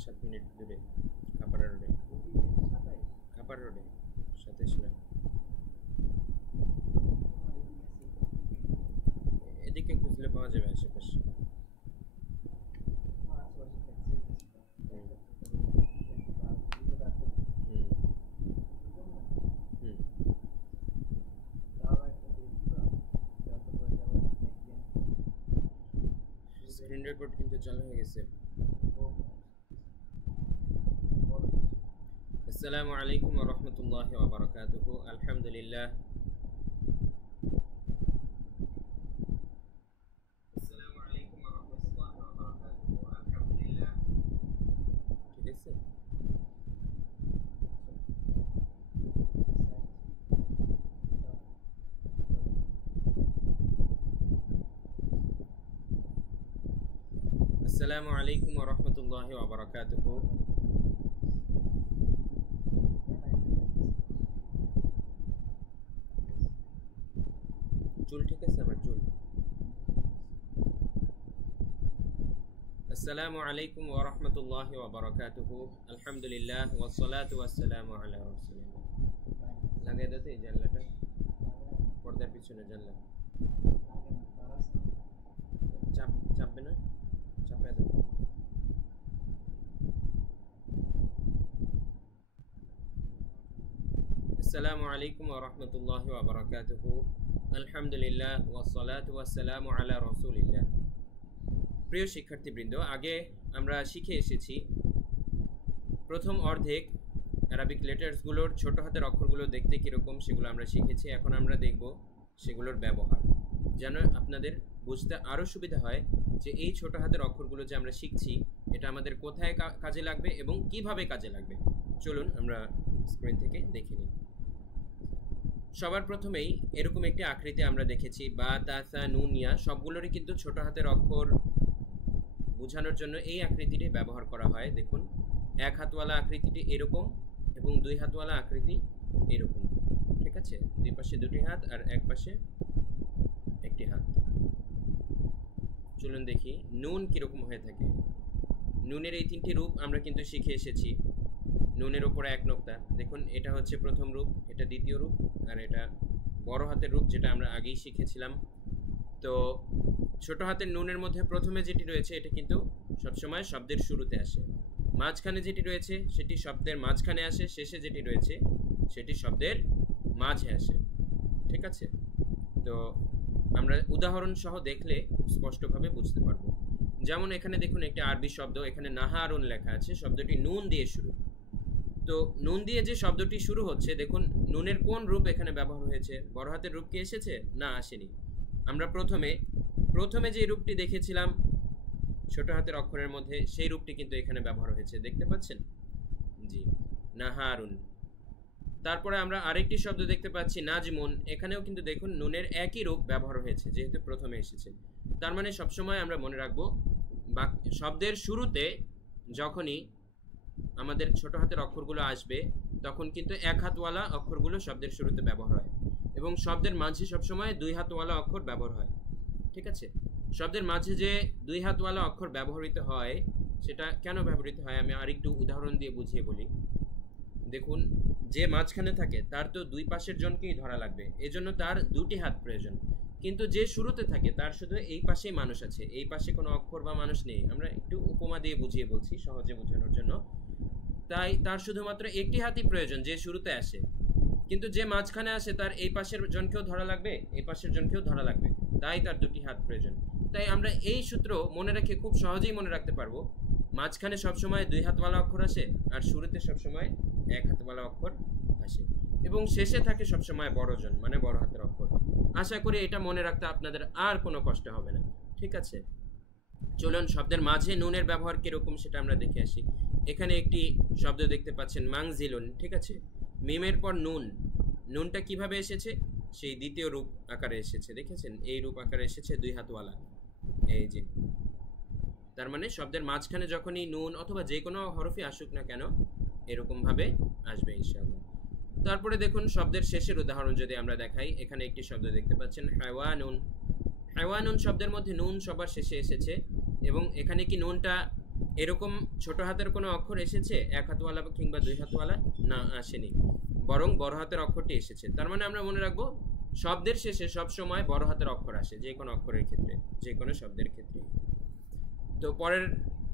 5-7 minute দূরে কাপাড়া রোডে। কাপাড়া রোডে 27 না, এদিকে খুঁজলে পাওয়া যাবে আশেপাশে। স্ক্রিন রেকর্ড কিন্তু চালু হয়ে গেছে। আসসালামু আলাইকুম ওয়া রাহমাতুল্লাহি ওয়া বারাকাতুহু। আলহামদুলিল্লাহ, আসসালামু আলাইকুম ওয়া রাহমাতুল্লাহি ওয়া বারাকাতুহু। আলহামদুলিল্লাহ, ঠিক আছে। আসসালামু আলাইকুম ওয়া রাহমাতুল্লাহি ওয়া বারাকাতুহু। চুল ঠিক আছে আমার চুল। আসসালামু আলাইকুম ওয়া রাহমাতুল্লাহি ওয়া বারাকাতুহু। আলহামদুলিল্লাহ ওয়াস সালাতু ওয়াস সালামু আলা রাসূলিল্লাহ। লাগাই দাও তো এই জানলাটা, পর্দার পিছনে জানলা। চাপবে না, চাপে দাও। আসসালামু আলাইকুম ওয়া রাহমাতুল্লাহি ওয়া বারাকাতুহু। আলহামদুলিল্লাহ ওয়াস সালাতু ওয়াস সালামু আলা রাসূলিল্লাহ। প্রিয় শিক্ষার্থীবৃন্দ, আগে আমরা শিখে এসেছি প্রথম অর্ধেক অ্যারাবিক লেটার্সগুলোর ছোট হাতের অক্ষরগুলো দেখতে কীরকম সেগুলো আমরা শিখেছি। এখন আমরা দেখব সেগুলোর ব্যবহার, যেন আপনাদের বুঝতে আরও সুবিধা হয় যে এই ছোট হাতের অক্ষরগুলো যে আমরা শিখছি এটা আমাদের কোথায় কাজে লাগবে এবং কিভাবে কাজে লাগবে। চলুন আমরা স্ক্রিন থেকে দেখে নিই। সবার প্রথমেই এরকম একটি আকৃতি আমরা দেখেছি, বা তাসা নুন ইয়া সবগুলোরই কিন্তু ছোট হাতের অক্ষর বোঝানোর জন্য এই আকৃতিটি ব্যবহার করা হয়। দেখুন, এক হাতওয়ালা আকৃতিটি এরকম এবং দুই হাতওয়ালা আকৃতি এরকম, ঠিক আছে। দুই পাশে দুটি হাত আর এক পাশে একটি হাত। চলুন দেখি নুন কীরকম হয়ে থাকে। নুনের এই তিনটি রূপ আমরা কিন্তু শিখে এসেছি। নুনের ওপরে এক নোক্তা, দেখুন এটা হচ্ছে প্রথম রূপ, এটা দ্বিতীয় রূপ, আর এটা বড় হাতের রূপ যেটা আমরা আগেই শিখেছিলাম। তো ছোট হাতের নুনের মধ্যে প্রথমে যেটি রয়েছে এটা কিন্তু সবসময় শব্দের শুরুতে আসে, মাঝখানে যেটি রয়েছে সেটি শব্দের মাঝখানে আসে, শেষে যেটি রয়েছে সেটি শব্দের মাঝে আসে, ঠিক আছে। তো আমরা উদাহরণ সহ দেখলে খুব স্পষ্টভাবে বুঝতে পারবো। যেমন এখানে দেখুন একটি আরবি শব্দ, এখানে নাহারুন লেখা আছে, শব্দটি নুন দিয়ে শুরু। তো নুন দিয়ে যে শব্দটি শুরু হচ্ছে, দেখুন নুনের কোন রূপ এখানে ব্যবহার হয়েছে? বড় হাতের রূপ কি এসেছে? না, আসেনি। আমরা প্রথমে যে রূপটি দেখেছিলাম ছোট হাতের অক্ষরের মধ্যে, সেই রূপটি কিন্তু এখানে ব্যবহার হয়েছে, দেখতে পাচ্ছেন? জি, নাহারুন। তারপরে আমরা আরেকটি শব্দ দেখতে পাচ্ছি নাজমুন, এখানেও কিন্তু দেখুন নুনের একই রূপ ব্যবহার হয়েছে যেহেতু প্রথমে এসেছে। তার মানে সবসময় আমরা মনে রাখবো শব্দের শুরুতে যখনই আমাদের ছোট হাতের অক্ষরগুলো আসবে তখন কিন্তু এক হাতওয়ালা অক্ষরগুলো শব্দের শুরুতে ব্যবহার হয়, এবং শব্দের মাঝে সবসময় দুই হাতওয়ালা অক্ষর ব্যবহার হয়, ঠিক আছে। শব্দের মাঝে যে দুই হাতওয়ালা অক্ষর ব্যবহৃত হয় সেটা কেন ব্যবহৃত হয় আমি আরেকটু উদাহরণ দিয়ে বুঝিয়ে বলি। দেখুন, যে মাঝখানে থাকে তার তো দুই পাশের জনকেই ধরা লাগবে, এজন্য তার দুটি হাত প্রয়োজন। কিন্তু যে শুরুতে থাকে তার শুধু এই পাশেই মানুষ আছে, এই পাশে কোনো অক্ষর বা মানুষ নেই। আমরা একটু উপমা দিয়ে বুঝিয়ে বলছি সহজে বোঝানোর জন্য। তাই তার শুধুমাত্র একটি হাতই প্রয়োজন যে শুরুতে আসে, কিন্তু যে মাঝখানে আসে তার এই পাশের জনকেও ধরা লাগবে, এই পাশের জনকেও ধরা লাগবে, তাই তার দুটি হাত প্রয়োজন। তাই আমরা এই সূত্র মনে রেখে খুব সহজেই মনে রাখতে পারবো মাঝখানে সবসময় দুই হাতওয়ালা অক্ষর আসে, আর শুরুতে সবসময় এক হাতওয়ালা অক্ষর আসে, এবং শেষে থাকে সবসময় বড়জন মানে বড় হাতের অক্ষর। আশা করি এটা মনে রাখতে আপনাদের আর কোনো কষ্ট হবে না, ঠিক আছে। চলুন শব্দের মাঝে নুনের ব্যবহার কিরকম সেটা আমরা দেখে আসি। এখানে একটি শব্দ দেখতে পাচ্ছেন মাংজিলুন, ঠিক আছে। মিমের পর নুন, নুনটা কিভাবে এসেছে? সেই দ্বিতীয় রূপ আকারে এসেছে, দেখেছেন? এই রূপ আকারে এসেছে দুই হাতওয়ালা, এই যে। তার মানে শব্দের মাঝখানে যখনই নুন অথবা যে কোনো হরফই আসুক না কেন এরকমভাবে আসবে ইনশাআল্লাহ। তারপরে দেখুন শব্দের শেষের উদাহরণ যদি আমরা দেখাই, এখানে একটি শব্দ দেখতে পাচ্ছেন হায়ওয়ানুন। হায়ওয়ানুন শব্দের মধ্যে নুন সবার শেষে এসেছে, এবং এখানে কি নুনটা এরকম ছোট হাতের কোনো অক্ষর এসেছে এক হাতওয়ালা কিংবা দুই হাতওয়ালা? না, আসেনি, বরং বড় হাতের অক্ষরটি এসেছে। তার মানে আমরা মনে রাখবো শব্দের শেষে সব সময় বড় হাতের অক্ষর আসে, যে কোনো অক্ষরের ক্ষেত্রে, যে কোনো শব্দের ক্ষেত্রে। তো পরের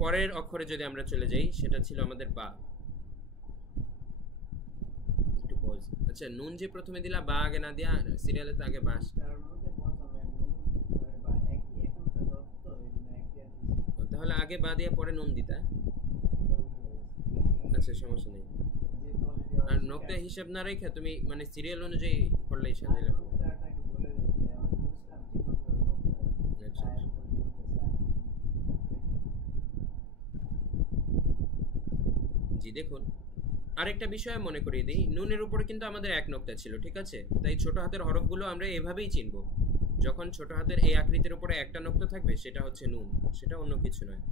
পরের অক্ষরে যদি আমরা চলে যাই, সেটা ছিল আমাদের বা। একটু পজ। আচ্ছা, নুন যে প্রথমে দিলা, বা আগে না দিয়া সিরিয়ালে তো আগে বা। তাহলে আগে বা দিয়ে পরে নুন দিতা। আচ্ছা, সমস্যা নেই। আর নোকতা হিসাব না রেখে তুমি মানে সিরিয়াল অনুযায়ী করলেই সাজাইলে হবে। আচ্ছা, জি দেখুন, আরেকটা বিষয় মনে করিয়ে দিই, নুনের উপরে কিন্তু আমাদের এক নোকতা ছিল, ঠিক আছে? তাই ছোট হাতের হরফগুলো আমরা এভাবেই চিনব। যখন ছোট হাতের এই আকৃতির উপরে একটা নোকতা থাকবে সেটা হচ্ছে নুন, সেটা অন্য কিছু নয়।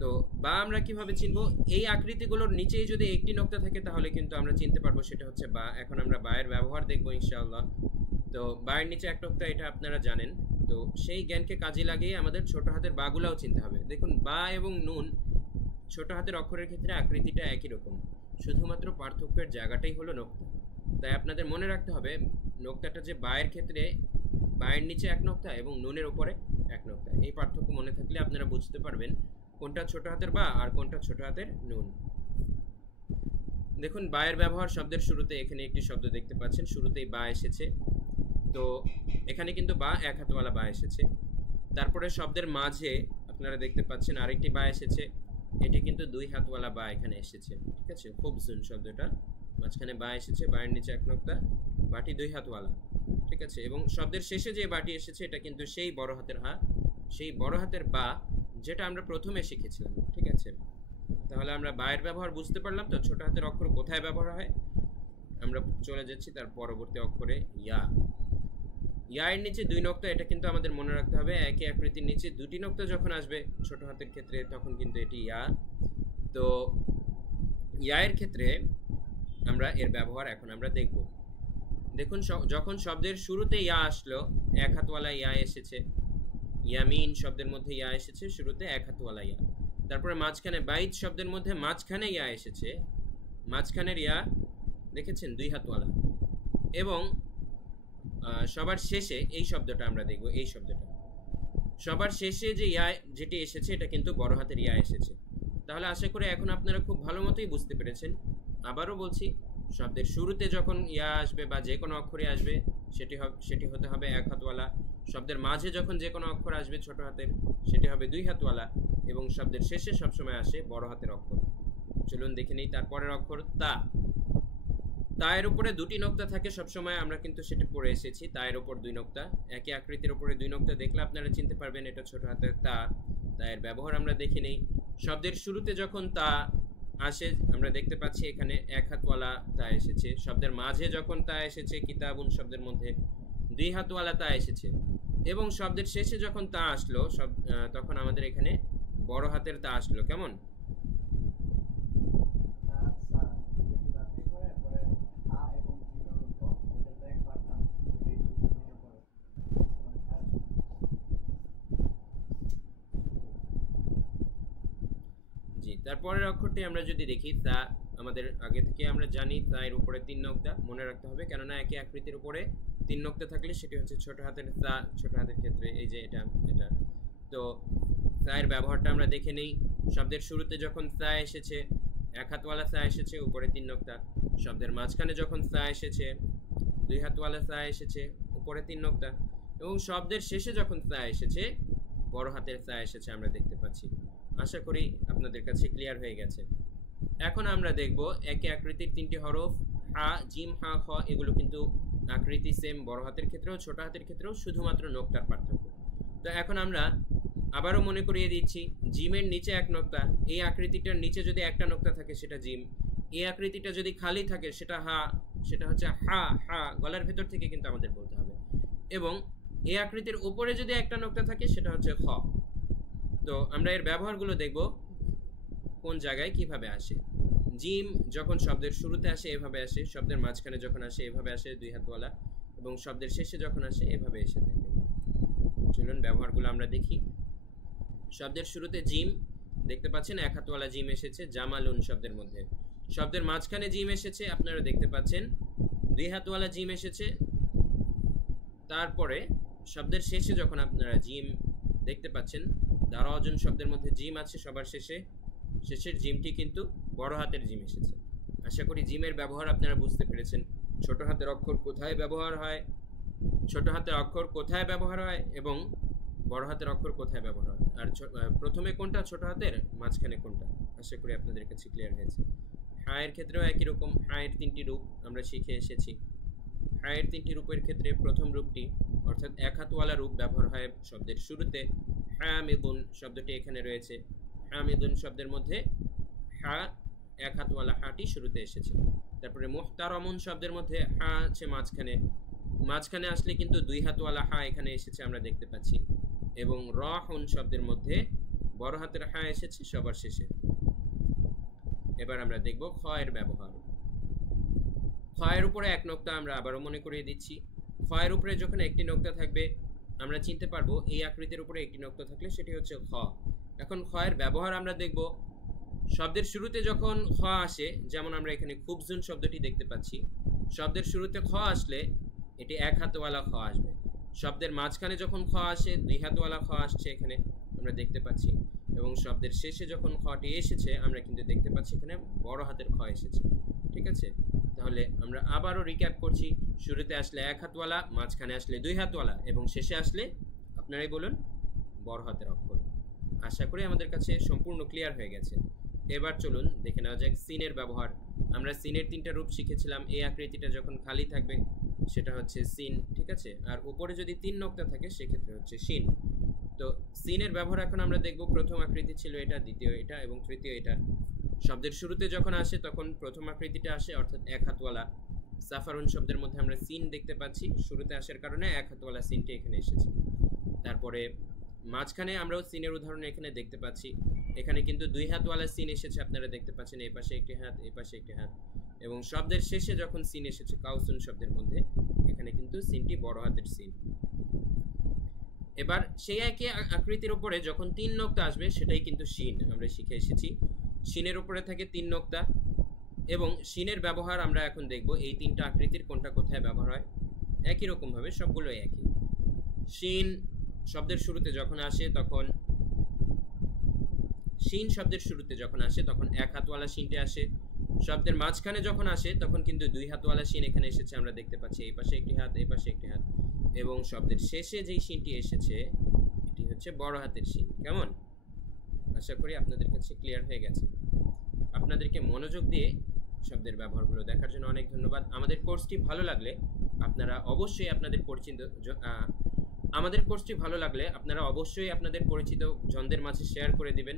তো বা আমরা কিভাবে চিনবো? এই আকৃতিগুলোর নিচেই যদি একটি নোকতা থাকে তাহলে কিন্তু আমরা চিনতে পারবো সেটা হচ্ছে বা। এখন আমরা বায়ের ব্যবহার দেখবো ইনশাআল্লাহ। তো বায়ের নিচে এক নোকতা, এটা আপনারা জানেন। তো সেই জ্ঞানকে কাজে লাগিয়ে আমাদের ছোট হাতের বাগুলাও চিনতে হবে। দেখুন, বা এবং নুন ছোট হাতের অক্ষরের ক্ষেত্রে আকৃতিটা একই রকম, শুধুমাত্র পার্থক্যের জায়গাটাই হলো নোকতা। তাই আপনাদের মনে রাখতে হবে নোকতাটা যে বায়ের ক্ষেত্রে বায়ের নিচে এক নোকতা এবং নুনের উপরে এক নোকতা। এই পার্থক্য মনে থাকলে আপনারা বুঝতে পারবেন কোনটা ছোট হাতের বা আর কোনটা ছোট হাতের নুন। দেখুন, বায়ের ব্যবহার শব্দের শুরুতে, এখানে একটি শব্দ দেখতে পাচ্ছেন শুরুতেই বা এসেছে। তো এখানে কিন্তু বা এক হাতওয়ালা বা এসেছে। তারপরে শব্দের মাঝে আপনারা দেখতে পাচ্ছেন আরেকটি বা এসেছে, এটি কিন্তু দুই হাতওয়ালা বা এখানে এসেছে, ঠিক আছে? খুব জুন শব্দটা, মাঝখানে বা এসেছে, বায়ের নিচে এক নোকতা, বাটি দুই হাতওয়ালা, ঠিক আছে? এবং শব্দের শেষে যে বাটি এসেছে এটা কিন্তু সেই বড় হাতের হা, সেই বড় হাতের বা যেটা আমরা প্রথমে শিখেছিলাম, ঠিক আছে? তাহলে আমরা বায়ের ব্যবহার বুঝতে পারলাম। তো ছোট হাতের অক্ষর কোথায় ব্যবহার হয়? আমরা চলে যাচ্ছি তার পরবর্তী অক্ষরে, ইয়া। ইয়া এর নিচে দুই নোকতা, এটা কিন্তু আমাদের মনে রাখতে হবে। একই আকৃতির নিচে দুটি নোকতা যখন আসবে ছোট হাতের ক্ষেত্রে তখন কিন্তু এটি ইয়া। তো ইয়া এর ক্ষেত্রে আমরা এর ব্যবহার এখন আমরা দেখব। দেখুন, যখন শব্দের শুরুতে ইয়া আসলো, এক হাতওয়ালা ইয়া এসেছে। ইয়ামিন শব্দের মধ্যে ইয়া এসেছে, শুরুতে এক হাতওয়ালা ইয়া। তারপরে মাঝখানে বাইত শব্দের মধ্যে মাঝখানে ইয়া এসেছে, মাঝখানের ইয়া দেখেছেন দুই হাতওয়ালা। এবং সবার শেষে এই শব্দটা আমরা দেখব, এই শব্দটা সবার শেষে যে ইয়া যেটি এসেছে এটা কিন্তু বড় হাতের ইয়া এসেছে। তাহলে আশা করি এখন আপনারা খুব ভালো মতোই বুঝতে পেরেছেন। আবারও বলছি, শব্দের শুরুতে যখন ইয়া আসবে বা যে কোনো অক্ষরে আসবে সেটি হতে হবে এক হাতওয়ালা। শব্দের মাঝে যখন যে কোনো অক্ষর আসবে ছোট হাতের সেটি হবে দুই হাতওয়ালা। এবং শব্দের শেষে সবসময় আসে বড় হাতের অক্ষর। চলুন দেখে নিই তারপরের অক্ষর তা। তায়ের উপরে দুটি নোকতা থাকে সবসময়, আমরা কিন্তু সেটা পড়ে এসেছি। তায়ের উপর দুই নোকতা, একই আকৃতির উপরে দুই নোকতা দেখলে আপনারা চিনতে পারবেন এটা ছোট হাতের তা। তায়ের ব্যবহার আমরা দেখে নেই। শব্দের শুরুতে যখন তা আসে আমরা দেখতে পাচ্ছি এখানে এক হাতওয়ালা তা এসেছে। শব্দের মাঝে যখন তা এসেছে কিতাবুন শব্দের মধ্যে দুই হাতওয়ালা তা এসেছে। এবং শব্দের শেষে যখন তা আসলো তখন আমাদের এখানে বড় হাতের তা আসলো। কেমন? জি, তারপরের অক্ষরটি আমরা যদি দেখি তা, আমাদের আগে থেকে আমরা জানি তা এর উপরে তিন নোকতা, মনে রাখতে হবে কেননা একই আকৃতির উপরে তিন নোকতা থাকলে সেটি হচ্ছে ছোট হাতের তা। ছোট হাতের ক্ষেত্রে এই যে এটা এটা। তো তা এর ব্যবহারটা আমরা দেখে নেই। শব্দের শুরুতে যখন তা এসেছে এক হাতওয়ালা তা এসেছে, উপরে তিন নোকতা। শব্দের মাঝখানে যখন তা এসেছে দুই হাতওয়ালা তা এসেছে, উপরে তিন নোকতা। এবং শব্দের শেষে যখন তা এসেছে বড় হাতের তা এসেছে আমরা দেখতে পাচ্ছি। আশা করি আপনাদের কাছে ক্লিয়ার হয়ে গেছে। এখন আমরা দেখব একই আকৃতির তিনটি হরফ হা, জিম, হা, খ। এগুলো কিন্তু আকৃতি সেম, বড় হাতের ক্ষেত্রেও ছোট হাতের ক্ষেত্রেও, শুধুমাত্র নোকতার পার্থক্য। তো এখন আমরা আবারও মনে করিয়ে দিচ্ছি, জিমের নিচে এক নোকতা, এই আকৃতিটার নিচে যদি একটা নোকতা থাকে সেটা জিম। এই আকৃতিটা যদি খালি থাকে সেটা হা, সেটা হচ্ছে হা। হা গলার ভেতর থেকে কিন্তু আমাদের বলতে হবে। এবং এই আকৃতির উপরে যদি একটা নোকতা থাকে সেটা হচ্ছে খ। তো আমরা এর ব্যবহারগুলো দেখব কোন জায়গায় কিভাবে আসে। জিম যখন শব্দের শুরুতে আসে এভাবে আসে, শব্দের মাঝখানে যখন আসে এভাবে আসে দুই হাতওয়ালা, এবং শব্দের শেষে যখন আসে এভাবে এসে থাকে। চলুন ব্যবহারগুলো আমরা দেখি। শব্দের শুরুতে জিম, দেখতে পাচ্ছেন এক হাতওয়ালা জিম এসেছে জামালুন শব্দের মধ্যে। শব্দের মাঝখানে জিম এসেছে, আপনারা দেখতে পাচ্ছেন দুই হাতওয়ালা জিম এসেছে। তারপরে শব্দের শেষে যখন আপনারা জিম দেখতে পাচ্ছেন, দারাজুন শব্দের মধ্যে জিম আছে সবার শেষে, শেষের জিমটি কিন্তু বড় হাতের জিম এসেছে। আশা করি জিমের ব্যবহার আপনারা বুঝতে পেরেছেন। ছোট হাতের অক্ষর কোথায় ব্যবহার হয়, ছোট হাতের অক্ষর কোথায় ব্যবহার হয় এবং বড় হাতের অক্ষর কোথায় ব্যবহার হয়, আর প্রথমে কোনটা ছোট হাতের, মাঝখানে কোনটা। আশা করি আপনাদের কাছে ক্লিয়ার হয়েছে। হায়ের ক্ষেত্রেও একই রকম, হায়ের তিনটি রূপ আমরা শিখে এসেছি। হায়ের তিনটি রূপের ক্ষেত্রে প্রথম রূপটি অর্থাৎ এক হাতওয়ালা রূপ ব্যবহার হয় শব্দের শুরুতে। হামিদুন শব্দটি এখানে রয়েছে। হামিদুন শব্দের মধ্যে হা, এক হাতওয়ালা হাটি শুরুতে এসেছে। তারপরে মুহতারামুন শব্দের মধ্যে হা আছে মাঝখানে, মাঝখানে আসলে কিন্তু দুই হাতওয়ালা হা এখানে এসেছে আমরা দেখতে পাচ্ছি। এবং রাহুন শব্দের মধ্যে বড় হাতের হা এসেছে সবার শেষে। এবার আমরা দেখব খয়ের ব্যবহার। খয়ের উপরে এক নোক্তা আমরা আবারও মনে করিয়ে দিচ্ছি। খয়ের উপরে যখন একটি নোক্তা থাকবে আমরা চিনতে পারবো এই আকৃতির উপরে একটি নোক্তা থাকলে সেটি হচ্ছে খ। এখন খয়ের ব্যবহার আমরা দেখব শব্দের শুরুতে যখন খ আসে, যেমন আমরা এখানে খুবজুন শব্দটি দেখতে পাচ্ছি। শব্দের শুরুতে খ আসলে এটি এক হাতওয়ালা খ আসবে। শব্দের মাঝখানে যখন খ আসে দুই হাতওয়ালা খ আসছে এখানে আমরা দেখতে পাচ্ছি। এবং শব্দের শেষে যখন খটি এসেছে আমরা কিন্তু দেখতে পাচ্ছি এখানে বড় হাতের খ এসেছে। ঠিক আছে, তাহলে আমরা আবারও রিক্যাপ করছি। শুরুতে আসলে এক হাতওয়ালা, মাঝখানে আসলে দুই হাতওয়ালা এবং শেষে আসলে আপনারাই বলুন বড় হাতের অক্ষর। আশা করি আমাদের কাছে সম্পূর্ণ ক্লিয়ার হয়ে গেছে। এবার চলুন দেখে নেওয়া যাক সিনের ব্যবহার। আমরা সিনের তিনটা রূপ শিখেছিলাম। এই আকৃতিটা যখন খালি থাকবে সেটা হচ্ছে সিন। ঠিক আছে, আর উপরে যদি তিন নোক্তা থাকে সেক্ষেত্রে হচ্ছে শিন। তো সিনের ব্যবহার এখন আমরা দেখব। প্রথম আকৃতি ছিল এটা, দ্বিতীয় এটা এবং তৃতীয় এটা। শব্দের শুরুতে যখন আসে তখন প্রথম আকৃতিটা আসে অর্থাৎ এক হাতওয়ালা। সাফারুন শব্দের মধ্যে আমরা সিন দেখতে পাচ্ছি, শুরুতে আসার কারণে এক হাতওয়ালা সিনটি এখানে এসেছে। তারপরে মাঝখানে আমরাও সিনের উদাহরণ এখানে দেখতে পাচ্ছি। এখানে কিন্তু দুই হাতওয়ালা সিন এসেছে, আপনারা দেখতে পাচ্ছেন এই পাশে একটি হাত, এই পাশে একটি হাত। এবং শব্দের শেষে যখন সিন এসেছে কাউসুন শব্দের মধ্যে, এখানে কিন্তু সিনটি বড় হাতের সিন। এবার সেই একই আকৃতির উপরে যখন তিন নোক্তা আসবে সেটাই কিন্তু শিন আমরা শিখে এসেছি। শিনের উপরে থাকে তিন নোক্তা এবং শিনের ব্যবহার আমরা এখন দেখব এই তিনটা আকৃতির কোনটা কোথায় ব্যবহার হয়। একই রকমভাবে সবগুলো একই। শিন শব্দের শুরুতে যখন আসে তখন শিন শব্দের শুরুতে যখন আসে তখন এক হাতওয়ালা শিনটি আসে। শব্দের মাঝখানে যখন আসে তখন কিন্তু দুই হাতওয়ালা শিন এখানে এসেছে আমরা দেখতে পাচ্ছি, এই পাশে একটি হাত, এই পাশে একটি হাত। এবং শব্দের শেষে যেই শিনটি এসেছে এটি হচ্ছে বড় হাতের শিন। কেমন? আশা করি আপনাদের কাছে ক্লিয়ার হয়ে গেছে। আপনাদেরকে মনোযোগ দিয়ে শব্দের ব্যবহারগুলো দেখার জন্য অনেক ধন্যবাদ। আমাদের কোর্সটি ভালো লাগলে আপনারা অবশ্যই আপনাদের পরিচিত জনদের মাঝে শেয়ার করে দিবেন।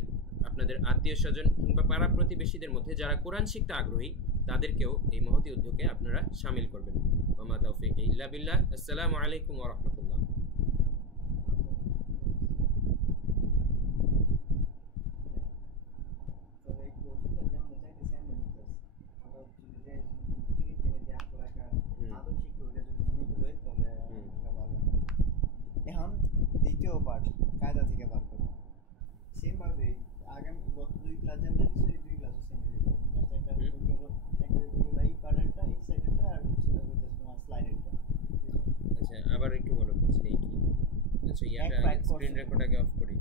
আপনাদের আত্মীয় স্বজন কিংবা পাড়া প্রতিবেশীদের মধ্যে যারা কোরআন শিখতে আগ্রহী তাদেরকেও এই মহতি উদ্যোগে আপনারা শামিল করবেন। ওয়া মা তাওফীক ইল্লা বিল্লাহ। আসসালামু আলাইকুম ওয়া রাহমাতুল্লাহ। এখন দ্বিতীয় পার্ট কায়দা থেকে বার করব। সেম ভাবে আগামী গত দুই ক্লাস যেমন দিয়েছে এই দুই ক্লাসও সেম হয়ে যাবে। জাস্ট একটা এই পার্টটা এই সাইডটা আর সেটা হচ্ছে তোমার স্লাইডারটা। আচ্ছা আবার একটু বলো বুঝছি নেই কি। আচ্ছা ইয়াটা স্ক্রিন রেকর্ডারকে অফ করি।